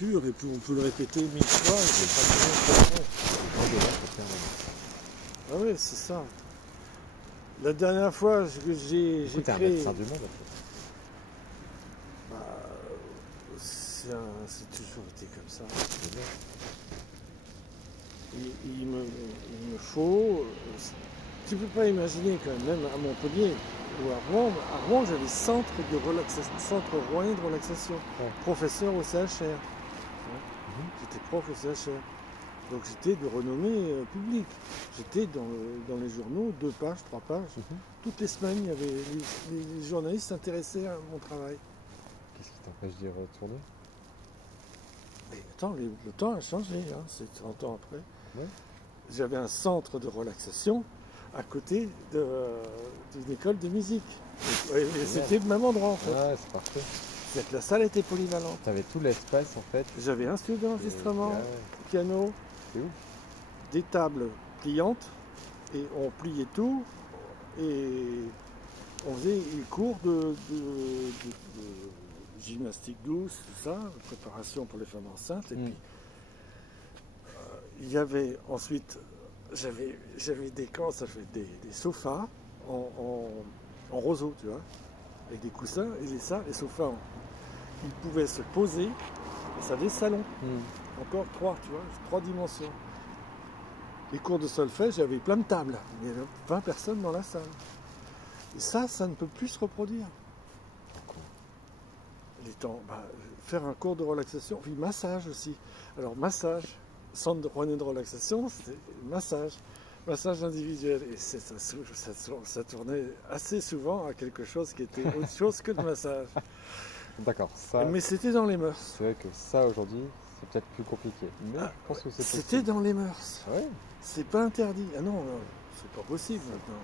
pur et puis on peut le répéter 1000 fois. Et c'est pas ah oui, c'est ça. La dernière fois que j'ai T'es un créé... médecin du monde, en fait. C'est toujours été comme ça. Il me faut... Tu peux pas imaginer quand même à Montpellier ou à Rouen. À Rouen, j'avais centre royen de relaxation. Ouais. Professeur au CHR. J'étais prof au CHR. Donc j'étais de renommée publique. J'étais dans les journaux, 2 pages, 3 pages. Toutes les semaines, il y avait les journalistes s'intéressaient à mon travail. Qu'est-ce qui t'empêche d'y retourner? Mais attends, le temps a changé, hein, c'est 30 ans après. Ouais. J'avais un centre de relaxation à côté d'une école de musique. Et c'était le même endroit en fait. Ouais, c'est parfait. C'est que la salle était polyvalente. Tu avais tout l'espace en fait. J'avais un studio d'enregistrement, piano, C'est où? des tables pliantes, et on pliait tout, et on faisait des cours de gymnastique douce, tout ça, préparation pour les femmes enceintes, et puis il y avait ensuite, j'avais des camps, ça fait des sofas en roseau, tu vois, avec des coussins, et les sofas, ils pouvaient se poser, et ça avait des salons, encore 3, tu vois, 3 dimensions. Les cours de solfège, j'avais plein de tables, il y avait 20 personnes dans la salle. Et ça ne peut plus se reproduire. Les temps, faire un cours de relaxation, puis massage aussi. Alors massage, centre de royen de relaxation, c'était massage individuel. Et ça tournait assez souvent à quelque chose qui était autre chose que le massage. D'accord, ça. Mais c'était dans les mœurs. C'est vrai que ça aujourd'hui, c'est peut-être plus compliqué. Mais je pense que c'est possible. C'était dans les mœurs. Ouais. C'est pas interdit. Ah non, c'est pas possible maintenant.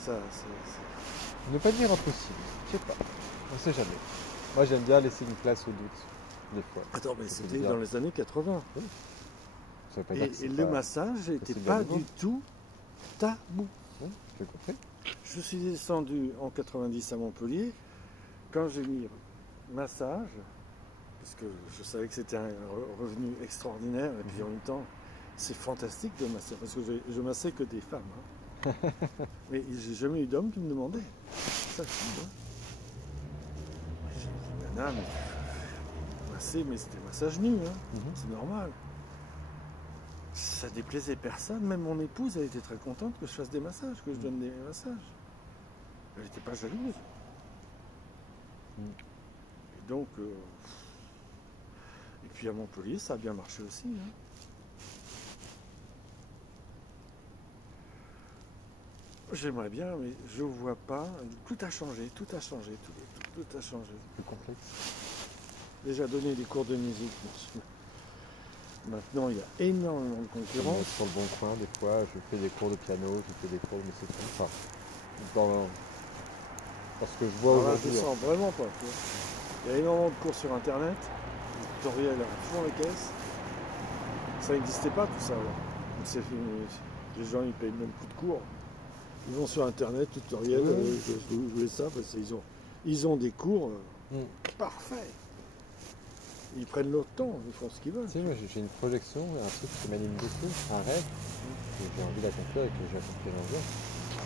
Ça, Ne pas dire impossible, je sais pas. On sait jamais. Moi j'aime bien laisser une place au doute, des fois. Attends, mais c'était dans les années 80. Oui. Ça veut pas dire que Et le massage n'était pas du tout tabou. Oui, j'ai compris. Je suis descendu en 90 à Montpellier. Quand j'ai mis massage, parce que je savais que c'était un revenu extraordinaire, et puis en même temps, c'est fantastique de masser, parce que je massais que des femmes. Hein. Mais j'ai jamais eu d'homme qui me demandait. Ça, je dis, hein. J'ai dit, nana, mais masser, mais c'était massage nu, hein. C'est normal. Ça déplaisait personne, même mon épouse, elle était très contente que je fasse des massages, que je donne des massages. Elle n'était pas jalouse. Et donc, et puis à Montpellier, ça a bien marché aussi. Hein. J'aimerais bien, mais je ne vois pas. Tout a changé, tout a changé, tout a changé. Plus complexe. Déjà donné des cours de musique. Maintenant, il y a énormément de concurrence. Sur le bon coin, des fois, je fais des cours de piano, je fais des cours de musique. Enfin, parce que je vois aujourd'hui. Je sens vraiment pas. Tu vois. Il y a énormément de cours sur Internet, des tutoriels à fond les caisses. Ça n'existait pas tout ça. Les gens, ils payent le même coup de cours. Ils vont sur Internet, tutoriel, je voulais ça, parce qu'ils ont des cours parfaits. Ils prennent leur temps, ils font ce qu'ils veulent. Tu sais, moi j'ai une projection, un truc qui m'anime beaucoup, un rêve, que j'ai envie d'accomplir et que j'ai accompli un jour.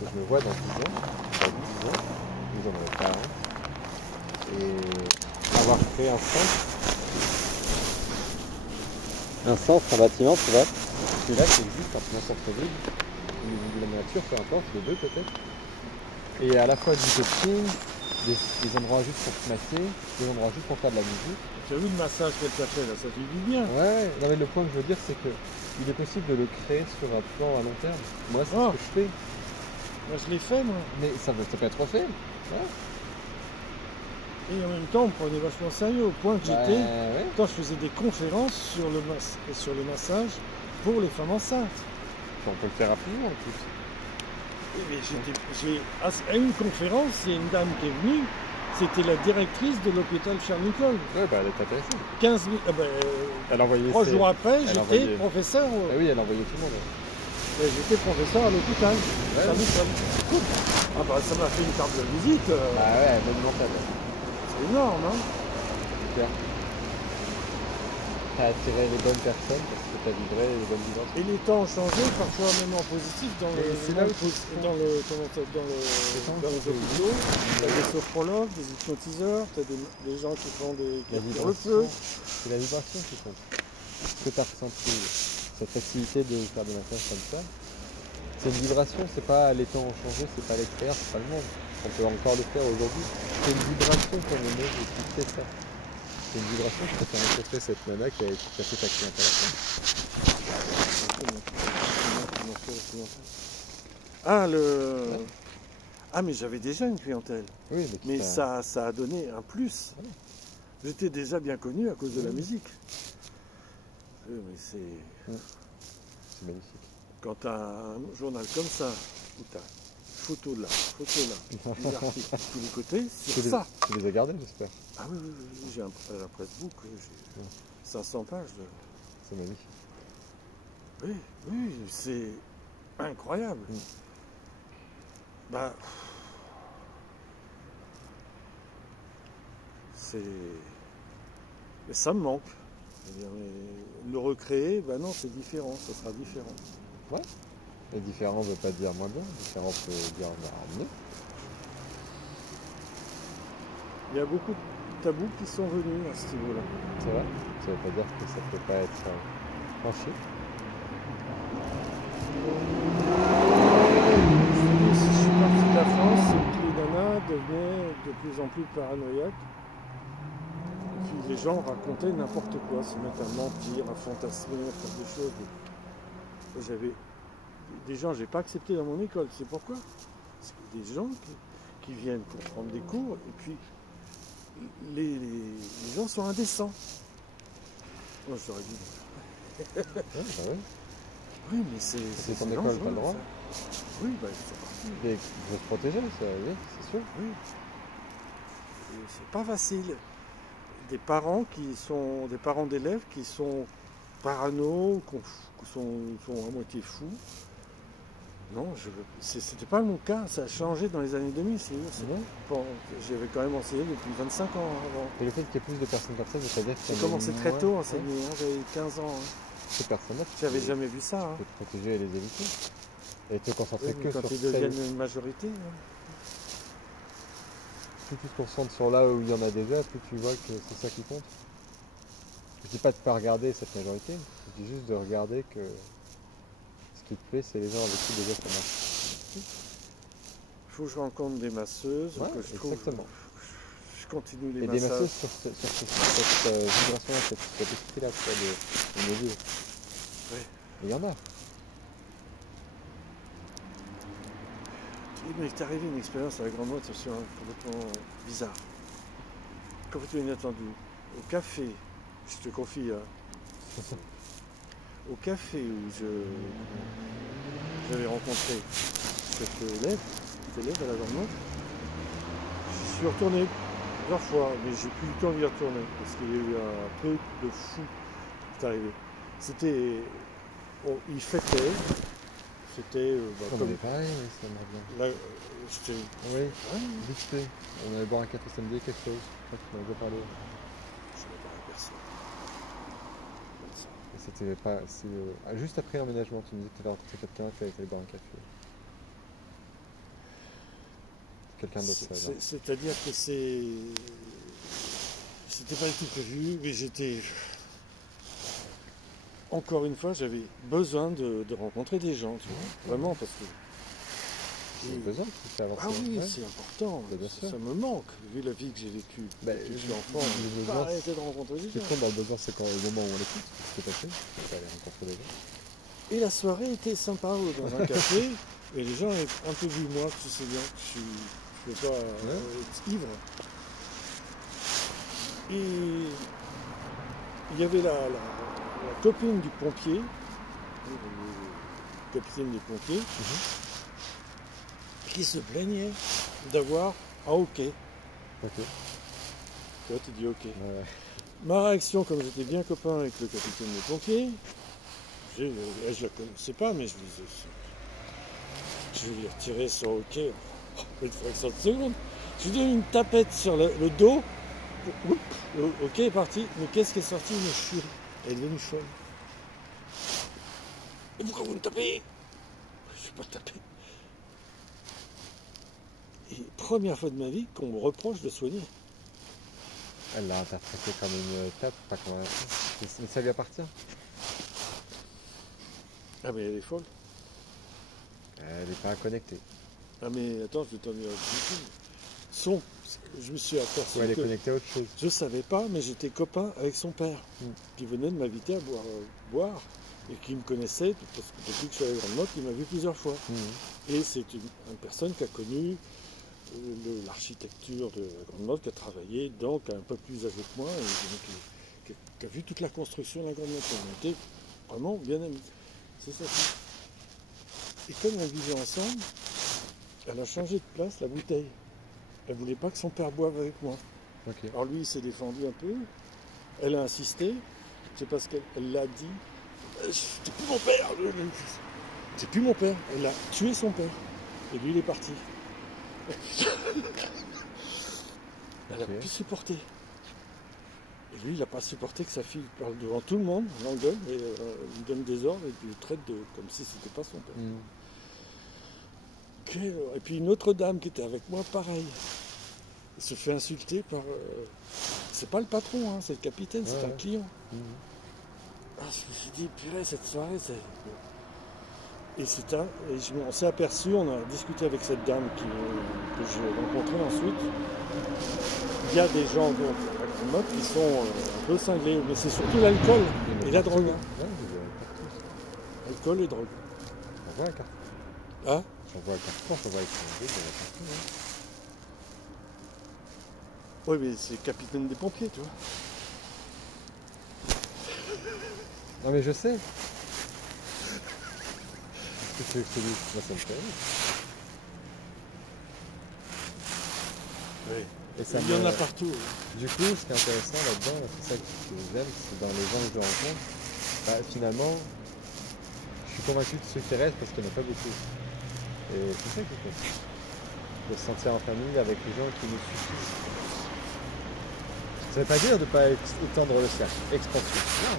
Que je me vois dans 10 ans, dans 10 ans, nous en avons 40, et avoir créé un centre, un bâtiment, tu vois, qui là, qui existe un peu en centre-ville, de la nature, peu importe, les deux peut-être, et à la fois du coaching, des endroits juste pour se masser, des endroits juste pour faire de la musique. Tu as vu le massage qu'elle t'a fait là, ça fait du bien. Ouais, non mais le point que je veux dire c'est que il est possible de le créer sur un plan à long terme. Moi c'est ce que je fais. Moi je l'ai fait moi. Mais ça peut être refait. Ouais. Et en même temps on me prenait vachement sérieux au point que j'étais. Quand je faisais des conférences sur le massage pour les femmes enceintes. On peut le faire rapidement en plus. À une conférence, il y a une dame qui est venue, c'était la directrice de l'hôpital Charles-Nicolle. Ouais, bah elle est intéressée. 15 000, elle envoyait 3 jours après, j'étais professeur. Ah oui, elle envoyait tout le monde. J'étais professeur à l'hôpital Charles-Nicolle. Cool. Ah bah ça m'a fait une carte de visite. Ah ouais, monumentale. C'est énorme, hein. Super. t'as attiré les bonnes personnes parce que t'as vibré les bonnes vibrations. Et les temps ont changé, parfois même en positif, dans Et c'est là où dans les hôpitaux. T'as des sophrologues, des hypnotiseurs, t'as des gens qui font des La qui tirent le feu. vibration, c'est la vibration qui compte. Ce que tu as ressenti, cette facilité de faire des massages comme ça, c'est une vibration, c'est pas les temps ont changé, c'est pas l'extérieur, c'est pas le monde. On peut encore le faire aujourd'hui. C'est une vibration qu'on émet et qui fait ça. C'est une vibration qui t'a rencontré cette nana qui a fait ta clientèle à toi. Ah, Ouais. Ah, mais j'avais déjà une clientèle. Oui, Mais ça a donné un plus. Ouais. J'étais déjà bien connu à cause de la Oui. musique. Mais c'est... C'est magnifique. Quand tu as un journal comme ça, où tu as photo là, des articles de tous les côtés, c'est ça. Tu les as gardés, j'espère. Ah oui, j'ai un pressbook, j'ai 500 pages. C'est magnifique. Oui, c'est incroyable. Bah, mais ça me manque. C'est-à-dire, mais le recréer, bah non, c'est différent, ça sera différent. Ouais. Et différent ne veut pas dire moins bien, différent peut dire mieux. Il y a beaucoup de tabous qui sont venus à ce niveau-là. C'est vrai. Ça veut pas dire que ça peut pas être franchi. Si je suis parti de la France, c'est que les nanas devenaient de plus en plus paranoïaques. Et puis les gens racontaient n'importe quoi, se mettre à mentir, à fantasmer, à faire des choses. Et j'avais des gens que j'ai pas accepté dans mon école. C'est pourquoi? Parce que des gens qui viennent pour prendre des cours et puis les gens sont indécents. Moi j'aurais dit. Ouais, bah oui. Oui, mais c'est ton école, dangereux, t'as le droit. ça. Oui, bah il faut partir. Mais il faut se protéger, ça, oui, c'est sûr. Oui. Et c'est pas facile. Des parents d'élèves qui sont parano, qui sont à moitié fous. Non, c'était pas mon cas, ça a changé dans les années 2000. Bon, j'avais quand même enseigné depuis 25 ans avant. Et le fait qu'il y ait plus de personnes comme ça, ça veut dire que J'ai commencé très tôt à enseigner, j'avais 15 ans. Ces personnes-là, J'avais jamais vu ça. Tu peux te protéger et les éviter. Et te concentrer que Quand sur ils deviennent une majorité. Plus tu te concentres sur là où il y en a déjà, plus tu vois que c'est ça qui compte. Je dis pas de ne pas regarder cette majorité, je dis juste de regarder que ce qui te plaît, c'est les gens avec qui déjà ça marche. Il faut que je rencontre des masseuses, que je trouve. Exactement. Je continue les et massages. des masseuses sur cette vibration-là, cet esprit-là, de mesure. Oui. Il y en a. Il m'est arrivé une expérience à la Grande Motte, attention, complètement bizarre, complètement inattendue. Au café, je te confie, au café où j'avais rencontré cet élève à la Grande Motte, je suis retourné plusieurs fois, mais j'ai plus eu le temps d'y retourner, parce qu'il y a eu un truc de fou qui est arrivé. Il fêtait. C'était comme pareil, oui, ça marche bien. Là, oui, vite fait. On allait boire un café samedi, quelque chose. Je crois qu'on en avait parlé. Je n'ai pas personne. C'était pas. Juste après l'emménagement, tu me disais que tu avais rencontré quelqu'un qui avait été boire un café. Quelqu'un d'autre. C'est-à-dire que c'était pas du tout prévu, mais j'étais. Encore une fois, j'avais besoin de rencontrer des gens, tu vois, vraiment, parce que. J'ai besoin de faire avancer. Ah oui, c'est important, ça me manque, vu la vie que j'ai vécue. Depuis que je suis enfant, je n'ai pas arrêté de rencontrer des gens. Le besoin, c'est quand au moment où on l'écoute, ce qui s'est passé, c'est aller rencontrer des gens. Et la soirée était sympa dans un café, et les gens avaient un peu vu moi, tu sais bien, je ne peux pas être ivre. Et il y avait la copine du pompier, le capitaine des pompiers, qui se plaignait d'avoir un OK. Ok. Tu vois, tu dis OK. Ouais. Ma réaction, comme j'étais bien copain avec le capitaine des pompiers, je la connaissais pas, mais je lui disais, je vais lui retirer son OK. Une fraction de seconde. Je lui donne une tapette sur le dos. Le OK est parti. Mais qu'est-ce qui est sorti? Une Elle est devenue folle. Et pourquoi vous me tapez? Je ne vais pas te taper. Et première fois de ma vie qu'on me reproche de soigner. Elle l'a interprété comme une tape, pas comme un... Mais ça lui appartient. Ah mais elle est folle. Elle n'est pas connectée. Ah mais attends, je vais t'en dire je me suis aperçu Ou elle est que connectée à autre chose. je savais pas, mais j'étais copain avec son père, qui venait de m'inviter à boire et qui me connaissait, parce que depuis que je suis à la Grande Motte, il m'a vu plusieurs fois. Et c'est une personne qui a connu l'architecture de la Grande Motte, qui a travaillé dedans, qui est un peu plus âgé que moi, et donc, qui a vu toute la construction de la Grande Motte. On était vraiment bien amis. C'est ça. Et comme on vivait ensemble, elle a changé de place la bouteille. Elle ne voulait pas que son père boive avec moi. Okay. Alors lui, il s'est défendu un peu. Elle a insisté. C'est parce qu'elle l'a dit. C'est plus mon père. C'est plus mon père. Elle a tué son père. Et lui, il est parti. Elle a pu supporter. Et lui, il n'a pas supporté que sa fille parle devant tout le monde, l'engueule, et lui donne des ordres et puis le traite comme si c'était pas son père. Et puis une autre dame qui était avec moi, pareil. Elle se fait insulter par... c'est pas le patron, hein, c'est le capitaine, c'est un client. Ah, je me suis dit, purée, cette soirée, c'est... on s'est aperçu, on a discuté avec cette dame que j'ai rencontrée ensuite. Il y a des gens donc, à la Grande Motte qui sont un peu cinglés, mais c'est surtout l'alcool et la drogue. Alcool et drogue. On voit un carton. Ah, on voit un carton, on voit étranger, oui, mais c'est le capitaine des pompiers, tu vois. Non mais je sais. Qu'est-ce que je te dis? Moi ça me fait rire. Oui. Et ça il y en a partout. Du coup, ce qui est intéressant là-dedans, c'est ça que j'aime, c'est dans les gens que je rencontre, finalement, je suis convaincu de ceux qui restent parce qu'il n'y en a pas beaucoup. Et c'est ça qui compte. De se sentir en famille avec les gens qui nous suffisent. Ça ne veut pas dire de ne pas étendre le cercle, expansion. Non.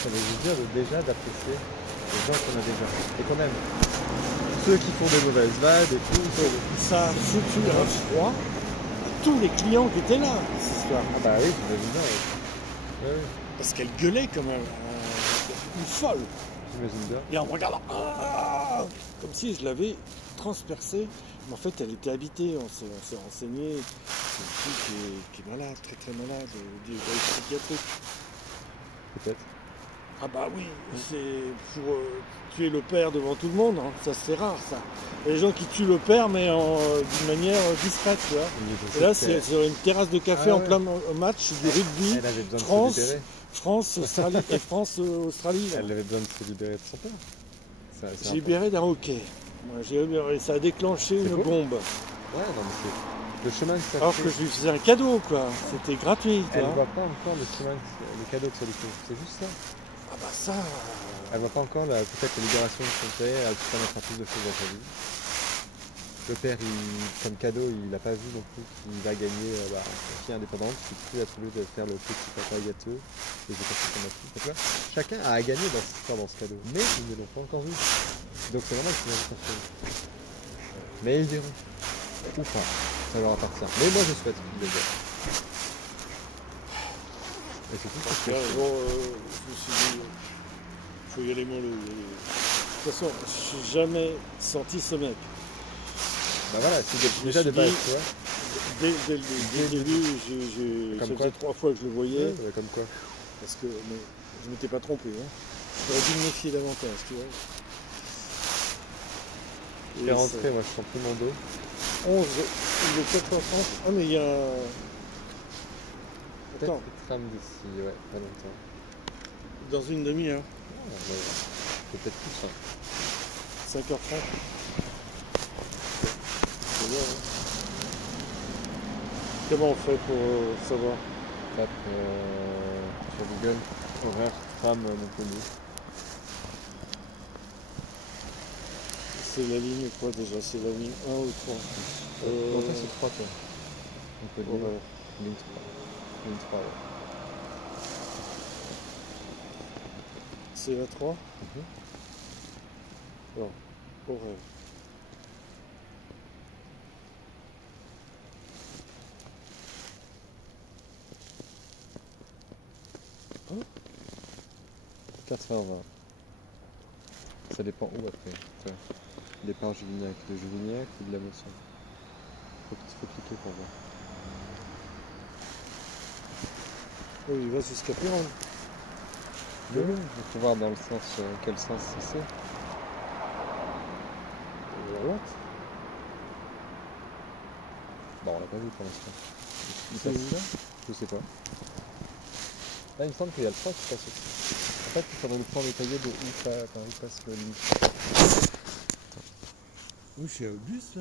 Ça veut juste dire déjà d'apprécier les gens qu'on a déjà et qu'on aime. Ceux qui font des mauvaises vannes et tout. Ça a foutu un froid à tous les clients qui étaient là, cette histoire. Ah bah oui, j'imagine bien. Oui. Parce qu'elle gueulait comme une folle. J'imagine bien. Et en me regardant, comme si je l'avais transpercée. Mais en fait, elle était habitée, on s'est renseigné. C'est une fille qui est malade, très très malade, psychiatrique. Peut-être. Ah bah oui, c'est pour tuer le père devant tout le monde, hein. Ça c'est rare ça. Il y a des gens qui tuent le père mais d'une manière discrète, tu vois. Et là c'est sur une terrasse de café en plein match du rugby. Elle avait besoin de se libérer. France-Australie et France-Australie. Elle avait besoin de se libérer de son père. J'ai libéré d'un hockey. Ça a déclenché une bombe. Ouais, non mais c'est le chemin que ça Alors fait. que je lui faisais un cadeau, quoi. C'était gratuit. Elle voit pas encore le chemin, le cadeau que ça lui fait. C'est juste ça. Ah bah ça... Elle voit pas encore peut-être la libération de son père, elle peut permettre à plus de choses dans sa vie. Le père, comme cadeau, il n'a pas vu non plus qu'il va gagner une fille indépendante, qui plus a trouvé de faire le petit papa gâteau, les équations de ma fille. Donc là, chacun a à gagner dans cette histoire, dans ce cadeau. Mais ils ne l'ont pas encore vu. Donc c'est normal qu'ils vont construire. Mais ils verront. Ou pas. Ça leur appartient. Mais moi je souhaite qu'ils le voient. Et c'est tout. Parce que je me suis dit, il faut y aller mollo. De toute façon, je n'ai jamais senti ce mec. Bah voilà, c'est déjà de base, tu vois. Dès le début, ça faisait 3 fois que je le voyais. Ouais, comme quoi. Parce que je ne m'étais pas trompé. Hein. J'aurais dû me méfier davantage, tu vois. Je suis rentré, moi je sens plus mon dos. 11, il est 4h30. Ah mais il y a... Peut-être le tram d'ici, ouais, pas longtemps. Dans une demi-heure. C'est peut-être plus ça. 5h30. C'est bien, hein. Comment on fait pour savoir? Tape sur Google, horaire, tram Montpellier. C'est la ligne quoi déjà? C'est la ligne 1 ou 3? Toi c'est 3 toi. Montpellier, ligne 3. Ligne 3, ouais. CA3. Non, horaire. Oh. 80-20. Ça dépend où après. Ça dépend de Juvignac ou de la motion. Faut cliquer pour voir. Oui, il va jusqu'à Péronne. Oui, il faut voir dans le sens, quel sens c'est. À droite. Bon, on l'a pas vu pour l'instant. Il C'est passe où? ça? Je sais pas. Là, il me semble qu'il y a le train qui passe aussi. En fait, il faudrait le plan détaillé de où passe le limite. Oui, je suis au bus là.